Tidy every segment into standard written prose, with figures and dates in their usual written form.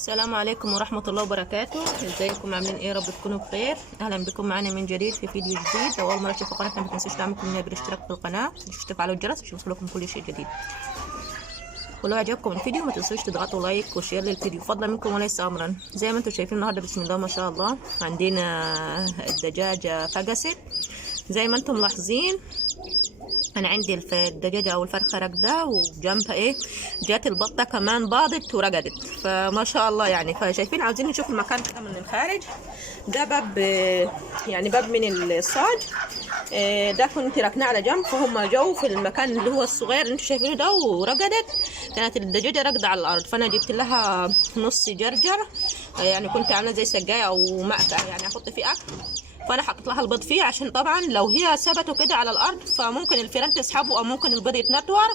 السلام عليكم ورحمة الله وبركاته. ازيكم عاملين ايه؟ رب تكونوا بخير. اهلا بكم معنا من جديد في فيديو جديد. لو اول مرة تشوفوا قناتنا ما تنسوش دعمكم بالاشتراك في القناة وتفعلوا الجرس عشان يوصلكم كل شيء جديد. ولو عجبكم الفيديو ما تنسوش تضغطوا لايك وشير للفيديو فضلا منكم وليس امرا. زي ما انتم شايفين النهارده بسم الله ما شاء الله عندنا الدجاجة فقست. زي ما انتم ملاحظين انا عندي الدجاجه او الفرخه راكده وجنبها جات البطه كمان باضت ورقدت، فما شاء الله يعني. فشايفين عاوزين نشوف المكان كده من الخارج. ده باب يعني باب من الصاج، ده كنت راكناه على جنب، فهم جو في المكان اللي هو الصغير اللي انتم شايفينه ده ورقدت. كانت الدجاجه راكده على الارض، فانا جبت لها نص جرجر، يعني كنت عامله زي سجايه او مأكل يعني احط فيه اكل، فانا حطيت لها البيض فيه عشان طبعا لو هي ثبته كده على الارض فممكن الفيران تسحبه او ممكن البيض يتنطور،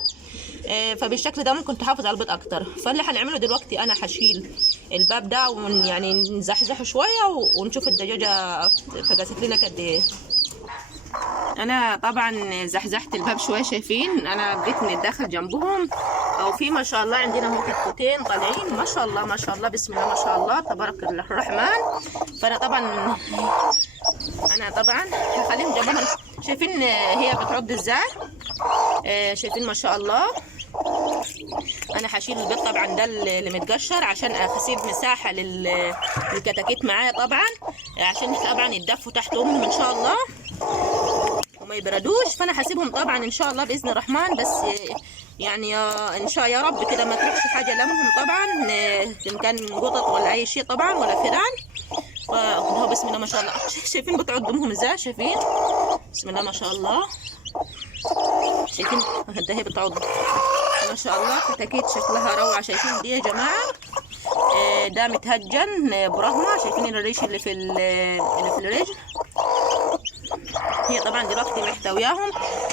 فبالشكل ده ممكن تحافظ على البيض اكتر. فاللي هنعمله دلوقتي انا هشيل الباب ده يعني نزحزحه شويه ونشوف الدجاجه فقست لنا قد ايه. انا طبعا زحزحت الباب شويه، شايفين انا بديت من الداخل جنبهم، او في ما شاء الله عندنا هو كتكوتين طالعين ما شاء الله ما شاء الله بسم الله ما شاء الله تبارك الرحمن. فانا طبعا هخليهم جنبهم. شايفين هي بتعض ازاي، شايفين ما شاء الله. انا هشيل البيض طبعا ده اللي متقشر عشان اسيب مساحه للكتاكيت معايا طبعا، عشان طبعا يتدفوا تحت امهم ان شاء الله وما يبردوش. فانا هسيبهم طبعا ان شاء الله باذن الرحمن، بس يعني ان شاء يا رب كده ما تروحش حاجه لمهم طبعا، ان كان قطط ولا اي شيء طبعا ولا فيران. فهو بسم الله ما شاء الله. شايفين بتعض امهم ازاي، شايفين بسم الله ما شاء الله. شايفين ده هي بتعض ما شاء الله. كتاكيت شكلها روعه. شايفين دي يا جماعه ده متهجن برغمه. شايفين الريش اللي في الرجل. هي طبعا دلوقتي محتوياهم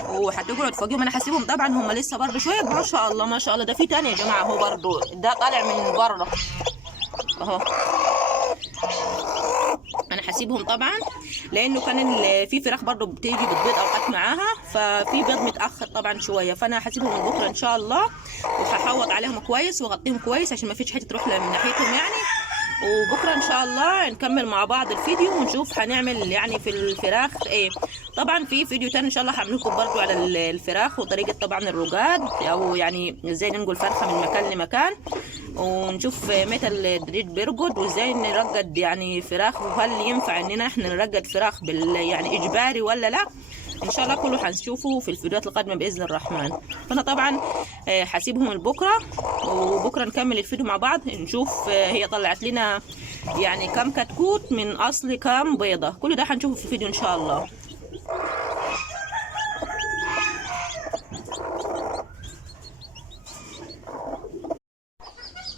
وهتقعد فوقيهم. انا هسيبهم طبعا هم لسه برضه شويه. ما شاء الله ما شاء الله. ده في تاني يا جماعه اهو برضه، ده طالع من بره اهو. انا هسيبهم طبعا لانه كان في فراخ برضه بتيجي بتبيض اوقات معاها، ففي بيض متاخر طبعا شويه. فانا هسيبهم بكره ان شاء الله، وهحوط عليهم كويس واغطيهم كويس عشان ما فيش حاجه تروح من ناحيتهم يعني. وبكره ان شاء الله نكمل مع بعض الفيديو ونشوف هنعمل يعني في الفراخ ايه. طبعا في فيديو تاني ان شاء الله هعمل لكم برضو على الفراخ وطريقه طبعا الرقاد، او يعني ازاي ننقل فرخه من مكان لمكان، ونشوف متى الدجاج بيرقد وازاي نرقد يعني فراخ، وهل ينفع اننا احنا نرقد فراخ يعني اجباري ولا لا. ان شاء الله كله هنشوفه في الفيديوهات القادمه باذن الرحمن. فانا طبعا هسيبهم لبكره، وبكره نكمل الفيديو مع بعض نشوف هي طلعت لنا يعني كم كتكوت من اصل كم بيضه. كل ده هنشوفه في الفيديو ان شاء الله.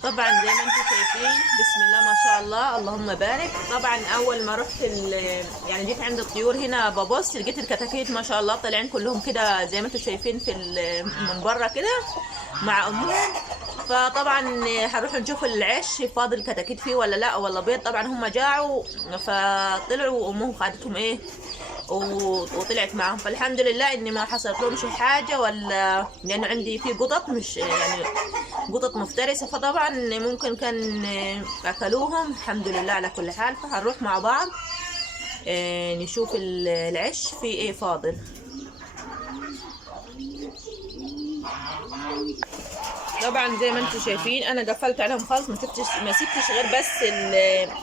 طبعا زي ما انتم شايفين بسم الله ما شاء الله اللهم بارك. طبعا اول ما رحت يعني جيت عند الطيور هنا ببص لقيت الكتاكيت ما شاء الله طالعين كلهم كده زي ما انتم شايفين من بره كده مع امهم. فطبعا هنروح نشوف العش فاضل كتاكيت فيه ولا لا ولا بيض. طبعا هم جاعوا فطلعوا وامهم خدتهم وطلعت معاهم. فالحمد لله اني ما حصلت لهمش حاجه، ولا لانه عندي في قطط مش يعني قطط مفترسه، فطبعا ممكن كان اكلوهم. الحمد لله على كل حال. فهنروح مع بعض نشوف العش في ايه فاضل. طبعا زي ما انتم شايفين انا قفلت عليهم خالص، ما سبتش غير بس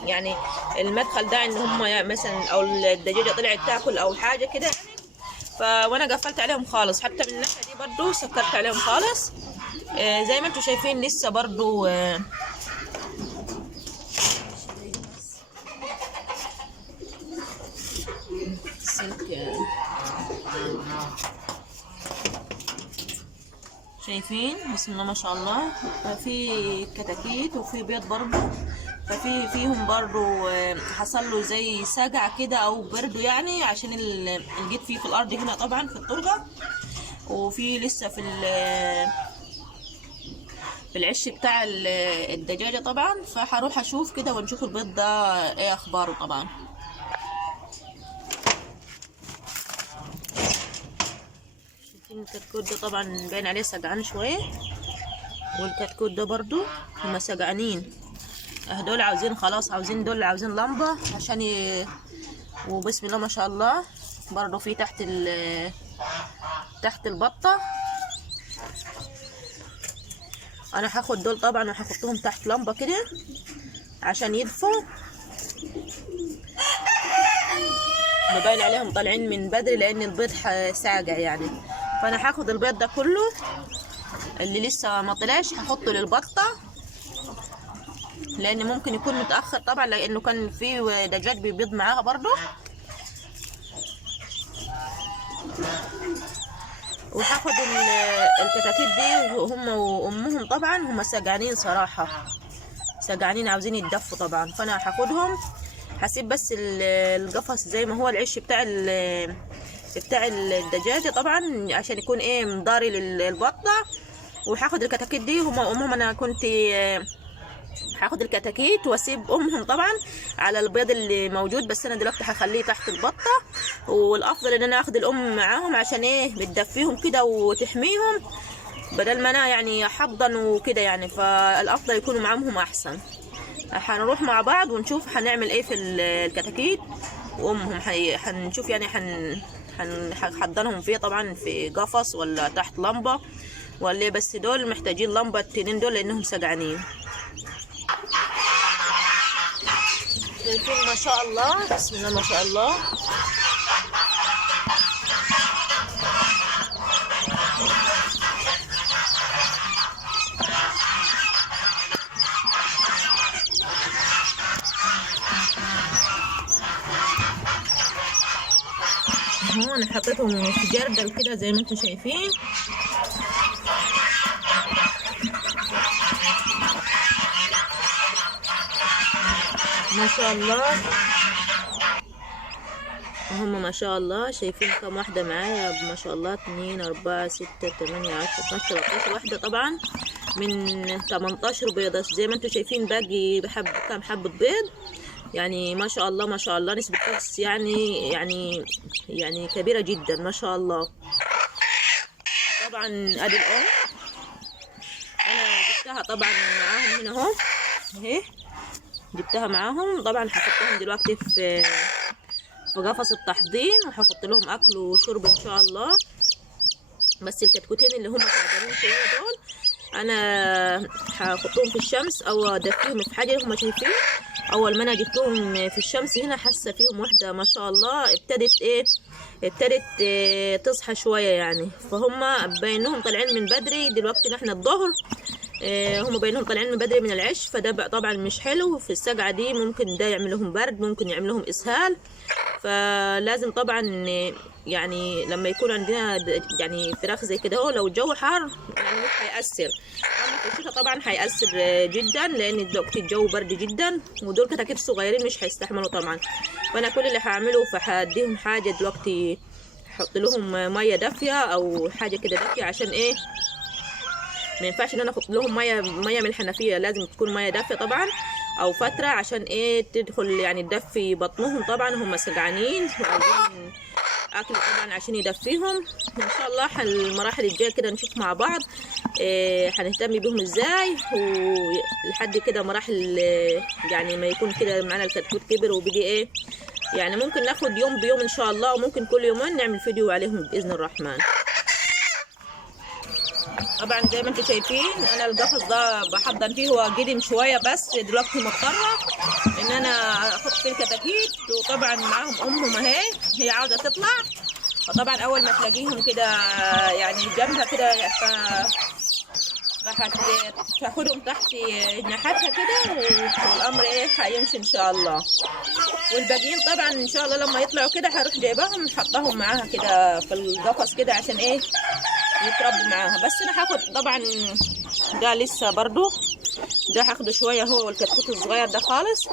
يعني المدخل ده ان هم مثلا او الدجاجه طلعت تاكل او حاجه كده يعني. وانا قفلت عليهم خالص، حتى من الناحيه دي برضو سكرت عليهم خالص. زي ما انتم شايفين لسه برضو شايفين بسم الله ما شاء الله. في كتاكيت وفي بيض برضو، فيهم برضو حصل له زي سجع كده او برد يعني، عشان لقيت فيه في الارض هنا طبعا في التربه. وفي لسه في العش بتاع الدجاجه طبعا. فهروح اشوف كده ونشوف البيض ده ايه اخباره طبعا. الكتكوت ده طبعا باين عليه سقعان شويه، والكتكوت ده برضو هما سقعانين. دول عاوزين خلاص، دول عاوزين لمبة عشان وبسم الله ما شاء الله. برضو في تحت البطة. انا هاخد دول طبعا وهحطهم تحت لمبة كده عشان يدفوا. ببين عليهم طالعين من بدري لان البيض ساقع يعني. فانا هاخد البيض ده كله اللي لسه ما طلعش هحطه للبطة، لان ممكن يكون متاخر طبعا لانه كان في دجاج بيبيض معاها برضو. وهاخد الكتاكيت دي وهم وامهم طبعا هم سجعانين صراحه، سجعانين عاوزين يتدفوا طبعا. فانا هاخدهم، هسيب بس القفص زي ما هو، العش بتاع الدجاجه طبعا عشان يكون ايه مضاري للبطه. وهاخد الكتاكيت دي هم وامهم. انا كنت هاخد الكتاكيت واسيب امهم طبعا على البيض اللي موجود، بس انا دلوقتي هخليه تحت البطه. والافضل ان انا اخد الام معاهم عشان ايه بتدفيهم كده وتحميهم، بدل ما انا يعني احضن وكده يعني. فالافضل يكونوا معاهم احسن. هنروح مع بعض ونشوف هنعمل ايه في الكتاكيت وامهم. هنشوف يعني هنحضنهم فيه طبعا في قفص ولا تحت لمبه ولا. بس دول محتاجين لمبه التنين دول لانهم سجعانين. شايفين ما شاء الله، بسم الله ما شاء الله. انا حطيتهم في جردل كده زي ما انتم شايفين. ما شاء الله هم ما شاء الله. شايفين كم واحدة معايا؟ ما شاء الله 2 4 6 8 10 12 13 واحدة طبعا من 18 بيضة زي ما انتم شايفين. باقي كم حبة بيض يعني. ما شاء الله ما شاء الله نسبة تخس يعني كبيرة جدا ما شاء الله. طبعا ادي الام انا جبتها طبعا معاهم هنا اهو اهي، جبتها معاهم طبعا. هحطهم دلوقتي في قفص التحضير وهحط لهم اكل وشرب ان شاء الله. بس الكتكوتين اللي هم تعبانين شويه دول انا هحطهم في الشمس او ادفيهم في حاجه. هم شايفين اول ما انا جبتهم في الشمس هنا حاسه فيهم واحده ما شاء الله ابتدت تصحى شويه يعني. فهم باينهم طالعين من بدري. دلوقتي نحن الظهر، هم باينهم طالعين من بدري من العش. فده طبعا مش حلو في السقعه دي، ممكن ده يعمل لهم برد، ممكن يعمل لهم اسهال. فلازم طبعا يعني لما يكون عندنا يعني فراخ زي كده، هو لو الجو حار يعني مش هيأثر. اما في الشتاء طبعا هيأثر جدا لان دلوقتي الجو برد جدا، ودول كتاكيت صغيرين مش هيستحملوا طبعا. فانا كل اللي هعمله فهديهم حاجه دلوقتي، احط لهم ميه دافيه او حاجه كده دافيه عشان ايه ما ينفعش ان انا احط لهم ميه من الحنفيه، لازم تكون ميه دافيه طبعا او فتره عشان ايه تدخل يعني تدفي بطنهم. طبعا هم سجعانين وعايزين اكل طبعا عشان يدفيهم. ان شاء الله المراحل الجايه كده نشوف مع بعض هنهتم بيهم ازاي، ولحد كده مراحل يعني ما يكون كده معانا الكتكوت كبر وبيجي ايه يعني. ممكن ناخد يوم بيوم ان شاء الله، وممكن كل يومين نعمل فيديو عليهم باذن الرحمن. طبعا زي ما انتم شايفين انا القفص ده بحضن فيه، هو قديم شويه بس دلوقتي مضطره ان انا احط فيه الكتاكيت. وطبعا معاهم امهم اهي هي عاوزه تطلع. فطبعا اول ما تلاقيهم كده يعني جنبها كده راح تاخدهم تحت جناحاتها كده، والامر ايه هيمشي ان شاء الله. والباقيين طبعا ان شاء الله لما يطلعوا كده هروح جايباهم حطاهم معاها كده في القفص كده عشان ايه يتربوا معاها. بس انا هاخد طبعا ده لسه برضو ده هاخده شويه هو والكتكوت الصغير ده خالص،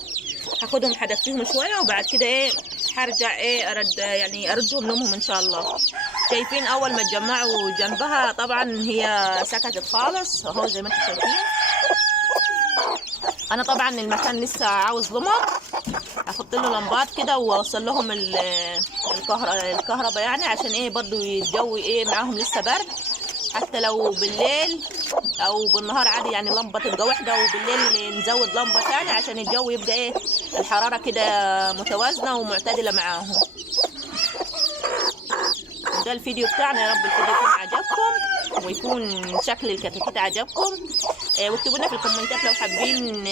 هاخدهم هدفيهم شويه وبعد كده ايه هرجع ايه اردهم لامهم ان شاء الله. شايفين اول ما اتجمعوا جنبها طبعا هي سكتت خالص اهو زي ما انتم شايفين. انا طبعا المكان لسه عاوز لمبة، احط له لمبات كده واوصل لهم الكهرباء يعني عشان ايه برضو الجو ايه معاهم لسه برد. حتى لو بالليل او بالنهار عادي، يعني لمبه تبقى واحده وبالليل نزود لمبه ثانيه عشان الجو يبقى ايه الحراره كده متوازنه ومعتدله معاهم. ده الفيديو بتاعنا، يا رب الفيديو يكون عجبكم ويكون شكل الكتاكيت عجبكم. واكتبوا لنا في الكومنتات لو حابين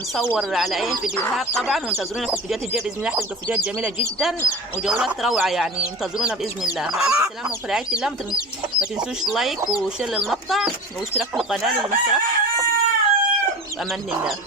نصور على اي فيديوهات طبعا، وانتظرونا في الفيديوهات الجايه باذن الله، هتبقى فيديوهات جميله جدا وجولات روعه يعني. انتظرونا باذن الله. مع الف سلامه وفي رعايه الله. ما تنسوش لايك وشير للمقطع واشتراك في القناه للي ما اشتركش. بامان الله.